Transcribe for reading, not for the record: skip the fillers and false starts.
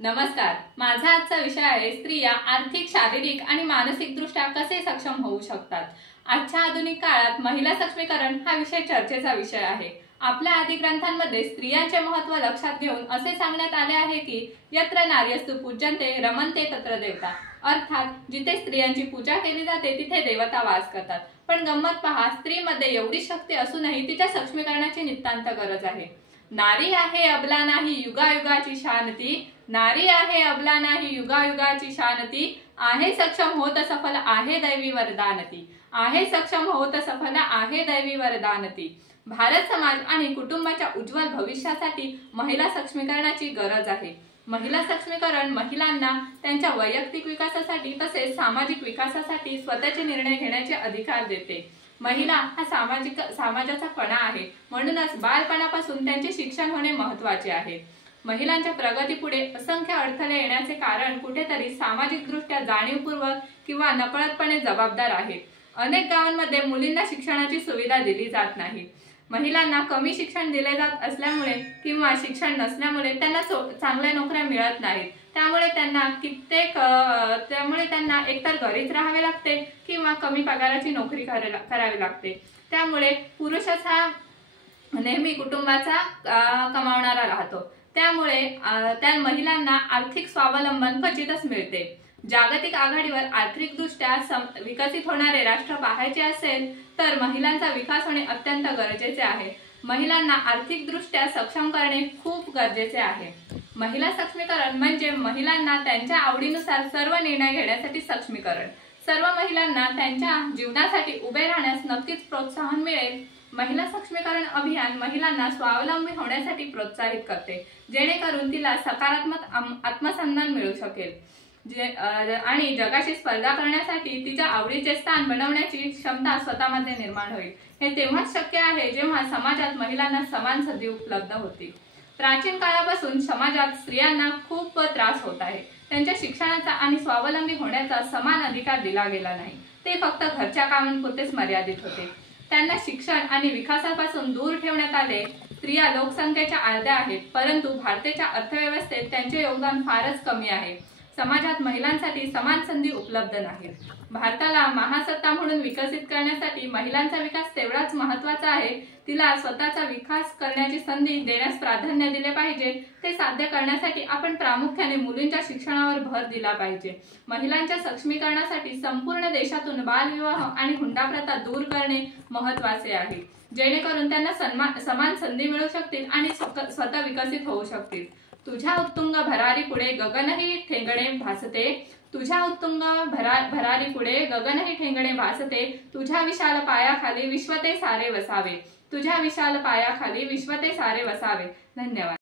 नमस्कार। माझा आजचा विषय आहे स्त्रिया आर्थिक, शारीरिक आणि मानसिक दृष्ट्या कसे सक्षम होऊ शकतात। आजच्या आधुनिक काळात महिला सक्षमीकरण हा विषय चर्चेचा विषय आहे। आपल्या आदी ग्रंथांमध्ये स्त्रियांचे महत्त्व लक्षात घेऊन असे सांगण्यात आले आहे की यत्र नार्यस्तु पूज्यन्ते रमन्ते तत्र देवता, अर्थात जिथे स्त्रियांची पूजा केली जाते तिथे देवता वास करतात। पण गंमत पहा, स्त्रीमध्ये एवढी शक्ती असूनही तिच्या सक्षमीकरणाची नितांत गरज आहे। नारी आहे अबला नाही युगायुगाची शानती, नारी आहे अबला नाही युगायुगाची शानती, आहे सक्षम होत सफल आहे दैवी वरदानती, आहे सक्षम होत सफल आहे दैवी वरदानती। भारत समाज आणि कुटुंबाच्या उज्ज्वल भविष्यासाठी महिला सक्षमीकरणाची गरज आहे। महिला सक्षमीकरण महिलांना त्यांच्या वैयक्तिक विकासासाठी तसेच सामाजिक विकासासाठी स्वतःचे निर्णय घेण्याचे अधिकार देते। महिला हा समाजाचा कणा आहे, म्हणूनच बालपणापासून त्यांचे शिक्षण होणे महत्त्वाचे आहे। महिलांच्या प्रगतीपुढे असंख्य अडथळे येण्याचे कारण कुठेतरी सामाजिक दृष्ट्या जाणीवपूर्वक किंवा नकळतपणे जबाबदार आहेत। अनेक गावांमध्ये मुलींना शिक्षणाची सुविधा दिली जात नाही। महिलांना कमी शिक्षण दिले जात असल्यामुळे किंवा शिक्षण नसल्यामुळे त्यांना चांगल्या नोकऱ्या मिळत नाहीत। त्यामुळे त्यांना एकतर घरीच राहावे लागते किंवा कमी पगाराची नोकरी करावी लागते। त्यामुळे पुरुषच हा नेहमी कुटुंबाचा कमावणारा राहतो। त्यामुळे त्या महिलांना आर्थिक स्वावलंबन क्वचितच मिळते। जागतिक आघाडीवर आर्थिकदृष्ट्या विकसित होणारे राष्ट्र पाहायचे असेल तर महिलांचा विकास होणे अत्यंत गरजेचे आहे। महिलांना आर्थिकदृष्ट्या सक्षम करणे खूप गरजेचे आहे। महिला सक्षमीकरण म्हणजे महिलांना त्यांच्या आवडीनुसार सर्व निर्णय घेण्यासाठी सक्षमीकरण। सर्व महिलांना त्यांच्या जीवनासाठी उभे राहण्यास नक्कीच प्रोत्साहन मिळेल। महिला सक्षमीकरण अभियान महिलांना स्वावलंबी होण्यासाठी प्रोत्साहित करते, जेणेकरून तिला सकारात्मक आत्मसन्मान मिळू शकेल आणि जगाशी स्पर्धा करण्यासाठी तिच्या आवडीचे स्थान बनवण्याची क्षमता स्वतःमध्ये निर्माण होईल। हे तेव्हाच शक्य आहे जेव्हा समाजात महिलांना समान संधी उपलब्ध होतील। प्राचीन काळापासून समाजात स्त्रियांना खूप त्रास होत आहे। त्यांच्या शिक्षणाचा आणि स्वावलंबी होण्याचा समान अधिकार दिला गेला नाही। ते फक्त घरच्या कामांपुरतेच मर्यादित होते। त्यांना शिक्षण आणि विकासापासून दूर ठेवण्यात आले। स्त्रिया लोकसंख्येच्या अर्ध्या आहेत, परंतु भारताच्या अर्थव्यवस्थेत त्यांचे योगदान फारच कमी आहे। समाजात महिलांसाठी समान संधी उपलब्ध नाहीत। भारताला महासत्ता म्हणून विकसित करण्यासाठी महिलांचा विकास तेवढाच महत्त्वाचा आहे। तिला स्वतःचा विकास करण्याची संधी देण्यास प्राधान्य दिले पाहिजे। ते साध्य करण्यासाठी आपण प्रामुख्याने मुलींच्या शिक्षणावर भर दिला पाहिजे। महिलांच्या सक्षमीकरणासाठी संपूर्ण देशातून बालविवाह आणि हुंडाप्रथा दूर करणे महत्त्वाचे आहे, जेणेकरून त्यांना समान संधी मिळू शकतील आणि स्वतः विकसित होऊ शकतील। तुझ्या उत्तुंग भरारी पुढे गगनही ठेंगणे भासते, तुझ्या उत्तुंग भरारी पुढे गगनही ठेंगणे भासते, तुझ्या विशाल पायाखाली विश्व ते सारे वसावे, तुझ्या विशाल पायाखाली विश्व ते सारे वसावे। धन्यवाद।